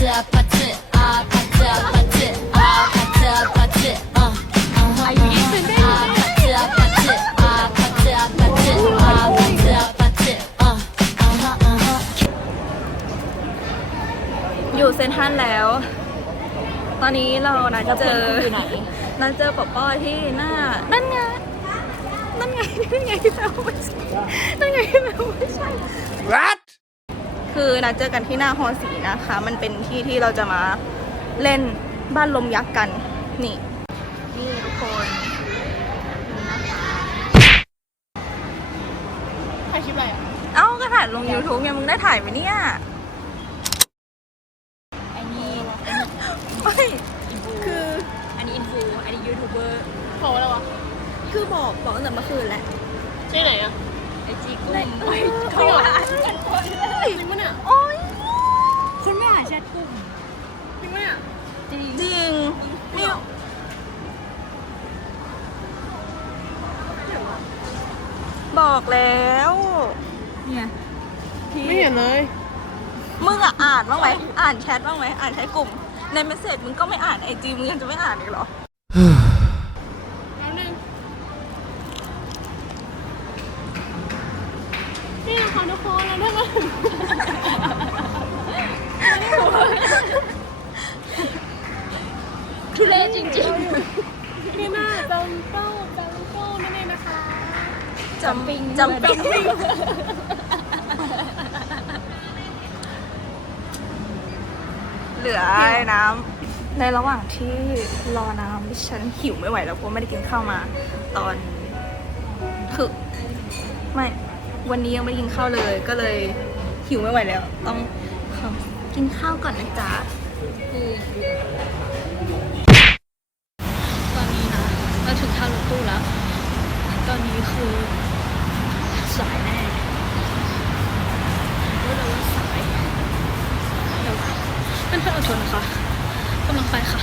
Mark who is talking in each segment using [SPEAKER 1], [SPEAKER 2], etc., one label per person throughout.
[SPEAKER 1] อยู่เซนทรันแล้ว ตอนนี้เรานัดเจอนัดเจอปอป้อที่หน้า นั่นไง นั่นไง นั่นไงที่แปลว่าไม่ใช่นั่นไงที่แปลว่าไม่ใช่
[SPEAKER 2] What?
[SPEAKER 1] คือนัดเจอกันที่หน้าฮอสีนะคะ มันเป็นที่ที่เราจะมาเล่นบ้านลมยักษ์กัน นี่ นี่ทุกคนนี่นะคะ
[SPEAKER 3] ถ่ายคลิปอะไรอะ
[SPEAKER 1] เอ้าก็ถ่ายลง YouTube ไงมึงได้ถ่ายไหมเนี่ย
[SPEAKER 3] ไอ้นี่
[SPEAKER 1] ไม่คือ
[SPEAKER 3] อันนี้อินฟูอันนี้ยูทูบเบอร์โผล่อะไรวะ
[SPEAKER 1] คือบอกบอกตั้งแต่เมื่อคืนแหละ
[SPEAKER 3] ที่ไหนอะไอ จีกุ้ง
[SPEAKER 1] ใน
[SPEAKER 3] โอ้ย
[SPEAKER 1] เขา
[SPEAKER 3] เขา
[SPEAKER 1] อะ
[SPEAKER 3] อ่านจริงปะเนี่ย
[SPEAKER 1] โอ๊ย
[SPEAKER 3] คนไม่อ่านแชทกุ้งจริงปะเนี่ยจริง
[SPEAKER 1] จริงนี่บอกแล้ว
[SPEAKER 3] เนี่ย
[SPEAKER 1] ไม่เห็นเลย มึงอะอ่านบ้างไหมอ่านแชทบ้างไหมอ่านแชทกลุ่ม ในเมสเซจมึงก็ไม่อ่านไอจีมึงยังจะไม่อ่านอีกเหรอ
[SPEAKER 3] จำ
[SPEAKER 1] ปิงจำปิงเหลือไอ้น้ำในระหว่างที่รอน้ำฉันหิวไม่ไหวแล้วเพราะไม่ได้กินข้าวมา ตอนคือไม่ วันนี้ยังไม่ได้กินข้าวเลย ก็เลยหิวไม่ไหวแล้ว ต้องขอกินข้าวก่อนนะจ๊ะ
[SPEAKER 3] ตอนนี้นะเราถึงท่ารถตู้แล้ว ตอนนี้คือ สายแน่รู้เลยว่าสายเดี๋ยวเพื่อนๆอดทนนะคะกำลังไปค่ะ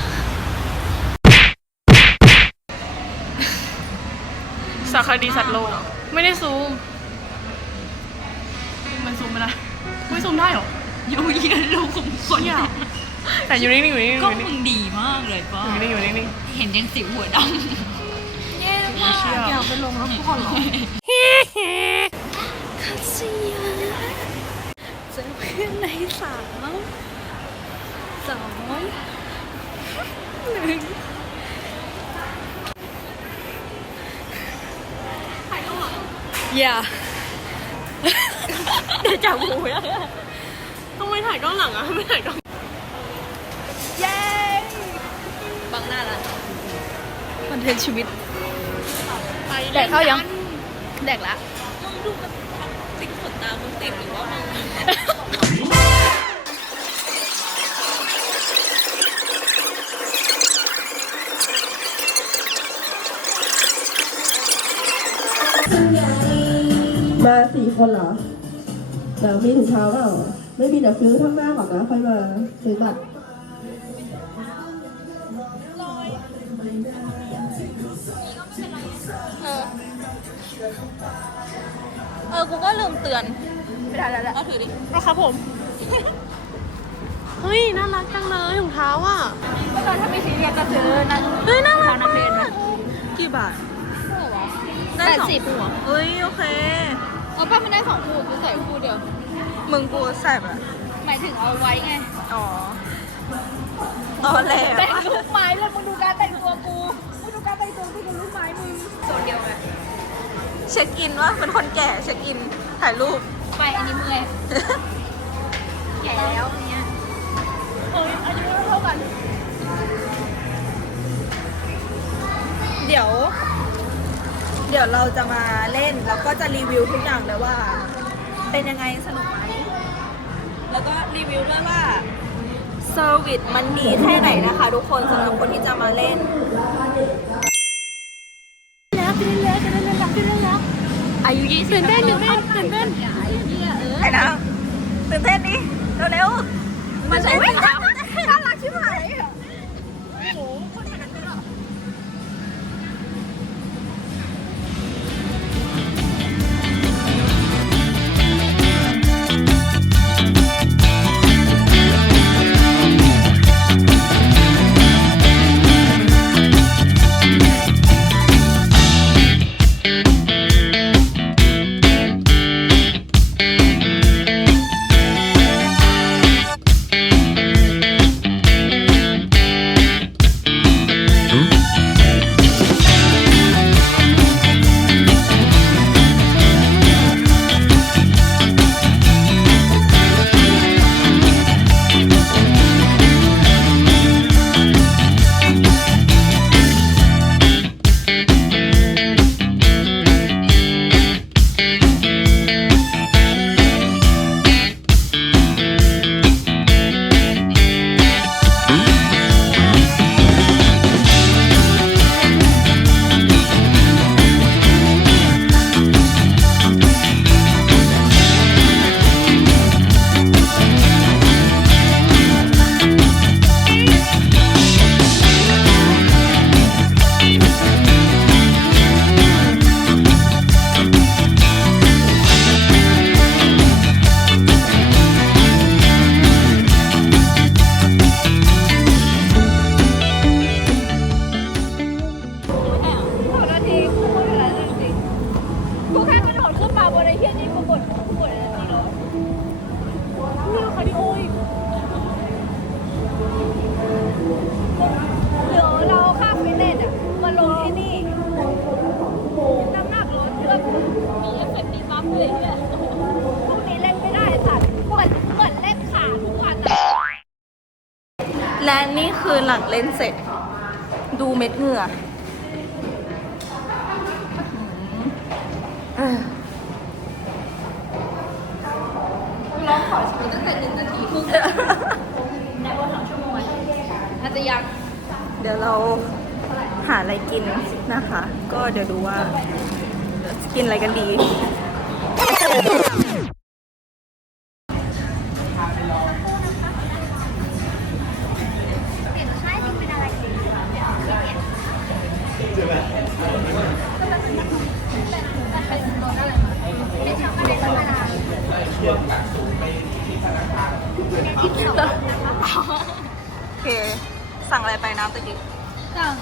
[SPEAKER 4] สารคดีสัตว์โลก ไม่ได้ซูม มันซูมไม่ได้ไม่ซูมได้เหรอ
[SPEAKER 5] ยูเยียลูกของคน
[SPEAKER 4] เนี่ยแต่อยู่นิ่งๆอยู่นิ่งๆอก
[SPEAKER 5] ล้อง
[SPEAKER 4] ยู่นิ่ง
[SPEAKER 5] มึงดีมากเลยป้า
[SPEAKER 4] ๆอยู่นิ่งๆอยู่นิ่ง
[SPEAKER 5] เห็นยังสิวหัวด
[SPEAKER 4] ๆเชี่ย
[SPEAKER 1] อยากไปลงแล้วก่อนเหรอ คัสเซียเจอเพื่อนในสาวสองหนึ่งอย่า
[SPEAKER 4] เดี๋ยวจับหูแล้วต้องไม่ถ่ายกล้องหลังอะไม่ถ่ายกล้อง
[SPEAKER 1] เย้
[SPEAKER 3] บังหน้าละ
[SPEAKER 1] คอนเทนต์ชีวิต
[SPEAKER 3] ไป
[SPEAKER 1] แดกข้าวยัง แดกละ
[SPEAKER 3] มึงดูมันติดขนตามึงติดหรือว่ามึง
[SPEAKER 6] มาสี่คนเหรอเดี๋ยวมีถุงเท้าเปล่าไม่มีเดี๋ยวซื้อข้างหน้าก่อนนะค่อยมาซื้อบัตร
[SPEAKER 1] กูก็ลืมเตือนไม่ได้แล้วแหละ
[SPEAKER 3] เอาถือดิ
[SPEAKER 4] นะครับผม เฮ้ย น่ารักจังเลยถุงเท้าอะ
[SPEAKER 1] ตอนถ้าไม่ซีเรียสก็ซื้อนั่นเฮ้ย น่ารักมากกี่บาทได้สองคู่อะเฮ้ย โอเค
[SPEAKER 3] เอาป้ามันได้สองคู่กูใส่คู่เดียว
[SPEAKER 1] มึงกูใส่แบบ
[SPEAKER 3] หมายถึงเอาไว้ไง
[SPEAKER 1] อ๋อตอนแรก
[SPEAKER 3] แต่งลูกไม้แล้วมึงดูการแต่งตัวกูมึงดูการแต่งตัวกูกับลูกไม้มึงโซนเดียวไง
[SPEAKER 1] เช็คอินว่าเป็นคนแก่เช็คอินถ่ายรูป
[SPEAKER 3] ไปอันนี้เมื่อยใหญ่แล้วอันเนี้ยเฮ้ยอายุเท่ากัน
[SPEAKER 1] เดี๋ยว เดี๋ยวเราจะมาเล่นแล้วก็จะรีวิวทุกอย่างเลยว่า เป็นยังไงสนุกไหม แล้วก็รีวิวด้วยว่าเซอร์วิสมันดีแค่ไหนนะคะ ทุกคนสำหรับคนที่จะมาเล่น ยุยี่สิบ
[SPEAKER 3] ตื่นเต้นตื่นเต้นตื่นเต้น
[SPEAKER 1] ไอ้นะตื่นเต้นดิเร็วๆมาใช้เวลาน่ คือหลังเล่นเสร็จ ดูเม็ดเหงื่ออืมร้องขอชีวิตตั้งแต่หนึ่งนาทีครึ่งในวันสองชั่วโมงอาจจะยัง เดี๋ยวเราหาอะไรกินนะคะ ก็เดี๋ยวดูว่าจะกินอะไรกันดี โอเค สั่งอะไรไปน้ำตะกี้
[SPEAKER 3] สั่ง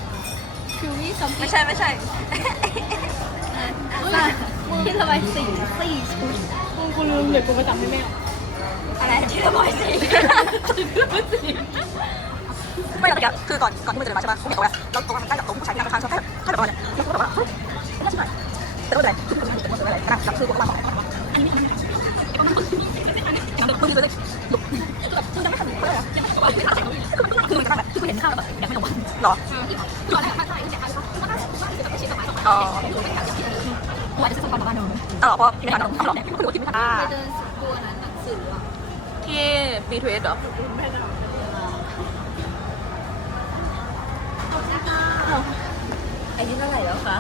[SPEAKER 3] คิววี่ซัม
[SPEAKER 1] ไม่ใช่ไม่ใช่
[SPEAKER 3] สั่งที่ระบายสีสี่ชุด
[SPEAKER 4] กูกูลืมเลยกูมาจำให้แม่
[SPEAKER 1] อะไรที่ระบายสีไม่หรอกคือก่อนก่อนที่มันจะเดินมาใช่ปะเขาบอกว่าเราตรงกันใกล้กับ หรออ๋อว่าจะซื้อความบ้านเนอะอ๋อเพราะไม่ทันหรอกหรอคุณคิดไม่ทัน
[SPEAKER 3] เดินตัวนั้นหนังสืออะ
[SPEAKER 1] ที่บีทูเอสเหรอ
[SPEAKER 5] อายุเท่าไหร่แล้วคะ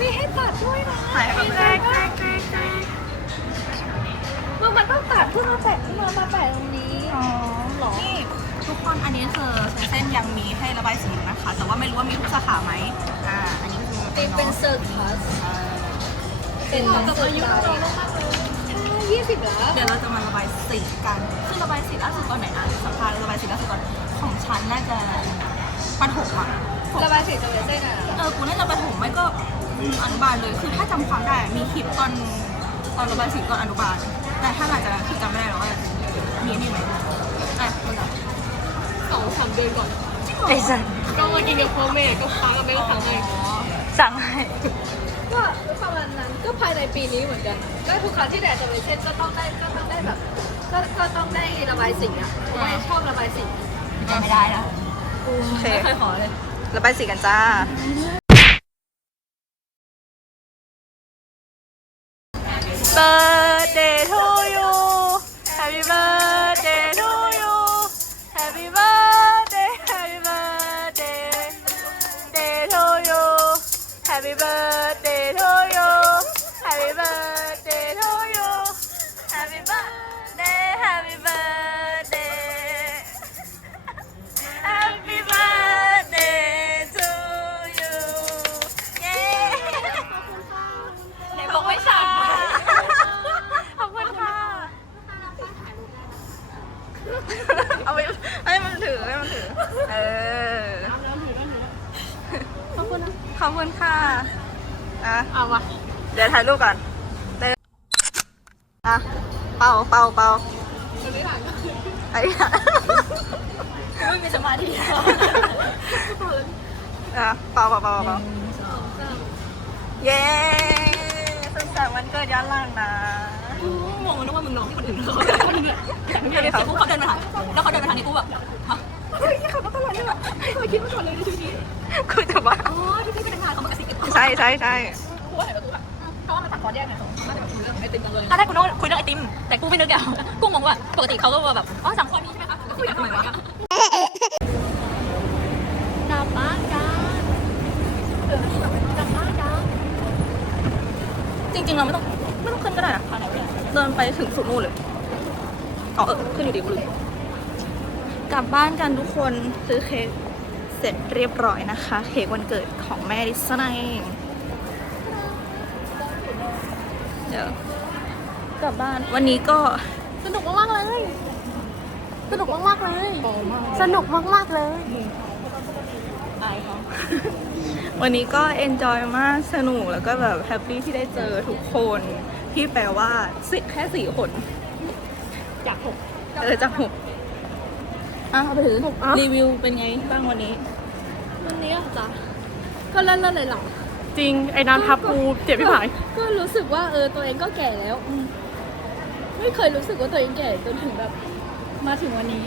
[SPEAKER 1] มีให้ตัดด้วยนะถ่ายให้แรกแรกแรกแรก
[SPEAKER 3] เมื่อมันต้องตัดเพื่อมาแปะขึ้นมามาแปะตรงนี้
[SPEAKER 1] อ๋อหรอนี่ ทุกคนอันนี้คือเส้นยังมีให้ระบายสีอยู่นะคะ แต่ว่าไม่รู้ว่ามีทุกสาขาไหมอ่าอันนี้คือ
[SPEAKER 3] เป็นเป็นเซอร์คัสเป็นเหมือนเซอร์คัสใช่ยี่สิบแล้ว
[SPEAKER 1] เดี๋ยวเราจะมาระบายสีกันคือระบายสีล่าสุดตอนไหนนะสัมภาษณ์ระบายสีล่าสุดตอนของฉันน่าจะปฐมอะ
[SPEAKER 3] ระบายสีจะเป็นเส้นอะ
[SPEAKER 1] เออกูน่าจะประถมไม่ก็อนุบาลเลยคือถ้าจำความได้มีคลิปตอนตอนระบายสีตอนอนุบาลแต่ถ้าหลังจากนั้นคือจำไม่ได้แล้วว่ามีอันนี่ไหมอะมันจะ
[SPEAKER 4] สองสามเดือนก่อน
[SPEAKER 1] ไอ้สัน
[SPEAKER 4] ก็มากินกับพ่อแม่ก็ค้างกับแม่ก็ค้างเลย
[SPEAKER 1] สั่งให้
[SPEAKER 3] ก็ประมาณนั้นก็ภายในปีนี้เหมือนกัน ก็ทุกครั้งที่แดดจะเป็นเส้นก็ต้องได้ก็ต้องได้แบบก็ก็ต้องได้ระบายสีอะเพราะว่าชอบระบายสี
[SPEAKER 5] ไม่ได้แล้ว
[SPEAKER 1] โอเค
[SPEAKER 5] ไม่เคยขอเลย
[SPEAKER 1] ระบายสีกันจ้า Birthday ายรูปก่อนเดินอะ เป่าเป่าเป่าไอ้ห่า
[SPEAKER 5] ไม่มีสมาธิ
[SPEAKER 1] อะเป่าเป่าเป่าเป่าเย้สุขสันต์วันเกิดย้อนหลังนะ
[SPEAKER 5] งงนึกว่ามึงน้องที่คนอื่นเขาคนอื่นเสร็จปุ๊บเขาเดินมาหาแล้วเขาเดินมาทางนี้กูแบบฮะ
[SPEAKER 1] เฮ้ยขับรถตลอดเลยว่ะ
[SPEAKER 5] ไม่คิดมาก่อนเลยในชีวิตนี้
[SPEAKER 1] คุยแต่ว่า
[SPEAKER 5] อ๋อที่พี่เป็นงานเขามากระซิบ
[SPEAKER 1] ใช่ใช่ใช่
[SPEAKER 5] เขาว่ามันตัดคอแยกไงเขาน่าจะแบบคุยเรื่องไอติมกันเลยตอนแรกกูนึกว่าคุยเรื่องไอติม แต่กูไม่นึกอะกูงงว่าปกติเขาก็แบบอ๋อสั่งคอนี้ใช่ไหมคะคุยกันทำไมวะ
[SPEAKER 3] กลับบ้านกันกลับบ้านกัน
[SPEAKER 1] จริงๆเราไม่ต้องไม่ต้องขึ้นก็ได้นะเดินไปถึงสุดนู่นเลยอ๋อเออขึ้นอยู่ดีกูลืมกลับบ้านกันทุกคนซื้อเค้กเสร็จเรียบร้อยนะคะ เค้กวันเกิดของแม่ดิสนาเอง เดี๋ยวกลับบ้านวันนี้ก็
[SPEAKER 4] สนุกมากๆเลย สนุกมากๆเลย สนุกมากๆเลย
[SPEAKER 1] วันนี้ก็เอนจอยมากสนุกแล้วก็แบบแฮปปี้ที่ได้เจอทุกคนที่แปลว่าสิแค่สี่คน
[SPEAKER 4] จากหก
[SPEAKER 1] เออจากหกอะเอาไปถือรีวิวเป็นไงบ้างวันนี้
[SPEAKER 4] วันนี้อะจ้ะก็เล่นเล่นเลยหลัง
[SPEAKER 5] จริง ไอ้น้ำทับกูเจ็บพี่ผาย
[SPEAKER 4] ก็รู้สึกว่าเออตัวเองก็แก่แล้วอืมไม่เคยรู้สึกว่าตัวเองแก่จนถึงแบบมาถึงวันนี้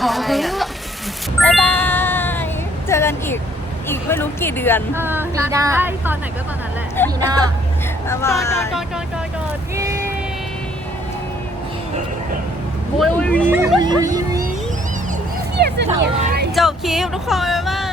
[SPEAKER 1] ขอเถอะบ๊ายบาย เจอกันอีก อีกไม่รู้กี่เดือน
[SPEAKER 3] ปีหน้า ได้ตอนไหนก็ตอนนั้นแหละ
[SPEAKER 4] ปีหน้า
[SPEAKER 1] บ๊ายบาย
[SPEAKER 4] กอดกอดกอดกอดกอดโอ้ย
[SPEAKER 1] จบคลิปทุกคนบ๊ายบาย